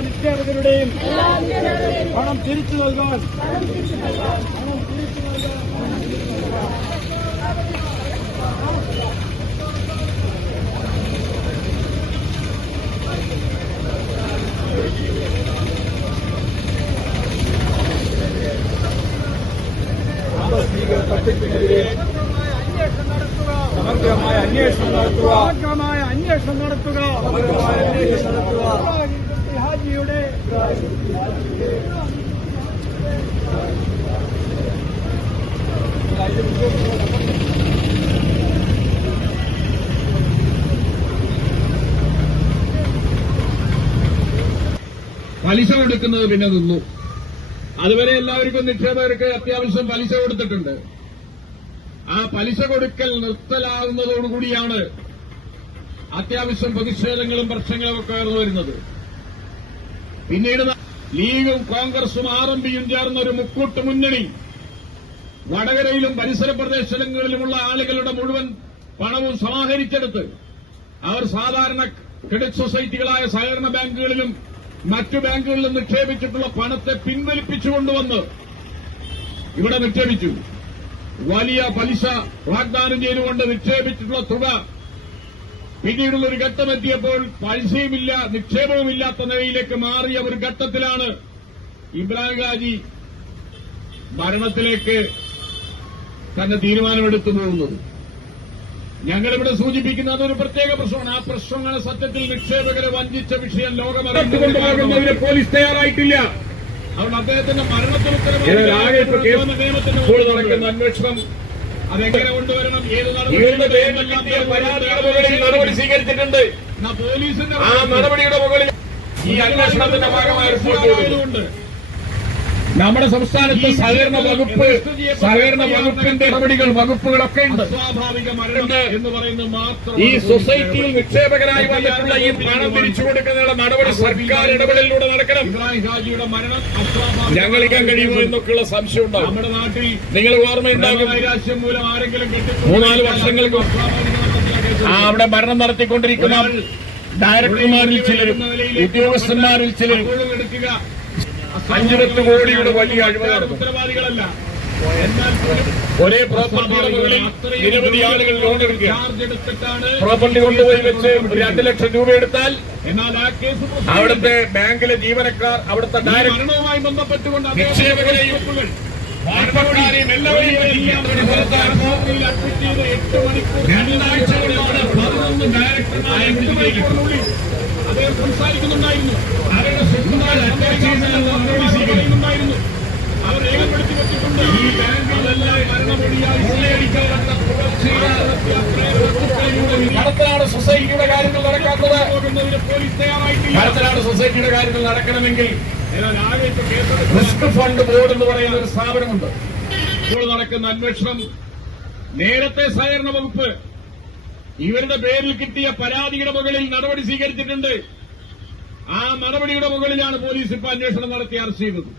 നിക്ഷേപകരുടെയും പണം തിരിച്ചു നൽകാൻ തട്ടിപ്പിനെതിരെ സമഗ്രമായ അന്വേഷണം നടത്തുക. ഹാജിയുടെ പലിശ കൊടുക്കുന്നത് പിന്നെ നിന്നു. അതുവരെ എല്ലാവർക്കും നിക്ഷേപകർക്ക് അത്യാവശ്യം പലിശ കൊടുത്തിട്ടുണ്ട്. ആ പലിശ കൊടുക്കൽ നിർത്തലാകുന്നതോടുകൂടിയാണ് അത്യാവശ്യം പ്രതിഷേധങ്ങളും പ്രശ്നങ്ങളും ഒക്കെ ഉയർന്നു വരുന്നത്. പിന്നീട് ലീഗും കോൺഗ്രസും ആർഎംപിയും ചേർന്ന ഒരു മുക്കൂട്ട് മുന്നണി വടകരയിലും പരിസര പ്രദേശങ്ങളിലുമുള്ള ആളുകളുടെ മുഴുവൻ പണവും സമാഹരിച്ചെടുത്ത് അവർ സാധാരണ ക്രെഡിറ്റ് സൊസൈറ്റികളായ സഹകരണ ബാങ്കുകളിലും മറ്റു ബാങ്കുകളിലും നിക്ഷേപിച്ചിട്ടുള്ള പണത്തെ പിൻവലിപ്പിച്ചുകൊണ്ടുവന്ന് ഇവിടെ നിക്ഷേപിച്ചു. വലിയ പലിശ വാഗ്ദാനം ചെയ്തുകൊണ്ട് നിക്ഷേപിച്ചിട്ടുള്ള തുക പിന്നീടുള്ള ഒരു ഘട്ടമെത്തിയപ്പോൾ പലിശയുമില്ല നിക്ഷേപവുമില്ലാത്ത നിലയിലേക്ക് മാറിയ ഒരു ഘട്ടത്തിലാണ് ഇബ്രാഹിം ഹാജി ഭരണത്തിലേക്ക് തന്നെ തീരുമാനമെടുത്തു പോകുന്നത്. ഞങ്ങളിവിടെ സൂചിപ്പിക്കുന്ന അതൊരു പ്രത്യേക പ്രശ്നമാണ്. ആ പ്രശ്നങ്ങൾ സത്യത്തിൽ നിക്ഷേപകരെ വഞ്ചിച്ച വിഷയം ലോകമറിഞ്ഞുകൊണ്ടുപോകുന്നതിന് പോലീസ് തയ്യാറായിട്ടില്ല. അതുകൊണ്ട് അദ്ദേഹത്തിന്റെ മരണത്തിന് നിയമത്തിന്റെ മുകളിൽ നടക്കുന്ന അന്വേഷണം അതെങ്ങനെ കൊണ്ടുവരണം, ഏത് നടപടി സ്വീകരിച്ചിട്ടുണ്ട്, പോലീസിന്റെ ആ നടപടിയുടെ മുകളിൽ ഈ അന്വേഷണത്തിന്റെ ഭാഗമായ റിപ്പോർട്ട് നമ്മുടെ സംസ്ഥാനത്ത് സഹകരണ വകുപ്പിന്റെ വകുപ്പുകളൊക്കെ ഉണ്ട്. സ്വാഭാവിക മരണം എന്ന് പറയുന്നത് മാത്രം ഈ സൊസൈറ്റിയിൽ നിക്ഷേപകരായി വന്നിട്ടുള്ള ഈ പണം തിരിച്ചു കൊടുക്കുന്നതിനുള്ള നടപടി സർക്കാർ ഇടപെടലിലൂടെ നടക്കണം. ഇബ്രാഹിം ഹാജിയുടെ മരണം ഞങ്ങളിക്കാൻ കഴിയുമോ എന്നൊക്കെയുള്ള സംശയം ഉണ്ടാവും. നമ്മുടെ നാട്ടിൽ നിങ്ങൾ ഓർമ്മയുണ്ടാകും, നൈരാശ്യം മൂലം ആരെങ്കിലും 3-4 വർഷങ്ങൾക്ക് അവിടെ ഭരണം നടത്തിക്കൊണ്ടിരിക്കുന്ന ഡയറക്ടർമാരിൽ ചിലരും ഉദ്യോഗസ്ഥന്മാരിൽ ചിലരും 5-10 കോടിയുടെ വലിയ അഴിമതി നടന്നു. ഉത്തരവാദികളല്ല. എന്നാൽ ഒരേ പ്രോപ്പർട്ടിയുടെ മുകളിൽ നിരവധി ആളുകൾ ലോൺ എടുക്കുക. പ്രോപ്പർട്ടി കൊണ്ടുപോയി വെച്ച് 2 ലക്ഷം രൂപ എടുത്താൽ എന്നാൽ ആ കേസ് അവിടുത്തെ ബാങ്കിലെ ജീവനക്കാർ അവിടുത്തെ ഭരണവുമായി ബന്ധപ്പെട്ടുകൊണ്ട് നിക്ഷേപകരെയും എല്ലാവരെയും 8 മണിക്കൂർ 2 ആഴ്ച കൊണ്ടാണ് 11 ഡയറക്ടർമാരെ അദ്ദേഹം സംസാരിക്കുന്നുണ്ടായിരുന്നു. അവരുടെ സ്വത്തുമാരുണ്ടായിരുന്നു. അവർ രേഖപ്പെടുത്തി വെച്ചിട്ടുണ്ട്. ഈ ബാങ്കിലെല്ലാം ഭരണമൊഴിയായി കൊള്ളയടിക്കാനുള്ള നടത്തലാണ് സൊസൈറ്റിയുടെ കാര്യങ്ങൾ നടക്കാത്തത്. പോലീസ് തയ്യാറായിട്ടില്ല. നടത്തലാണ് സൊസൈറ്റിയുടെ കാര്യങ്ങൾ നടക്കണമെങ്കിൽ റിസ്ക് ഫണ്ട് ബോർഡ് എന്ന് പറയുന്ന ഒരു സ്ഥാപനമുണ്ട്. ഇപ്പോൾ നടക്കുന്ന അന്വേഷണം നേരത്തെ സഹകരണ വകുപ്പ് ഇവരുടെ പേരിൽ കിട്ടിയ പരാതിയുടെ മുകളിൽ നടപടി സ്വീകരിച്ചിട്ടുണ്ട്. ആ നടപടിയുടെ മുകളിലാണ് പോലീസ് ഇപ്പോൾ അന്വേഷണം നടത്തി അറസ്റ്റ് ചെയ്തത്.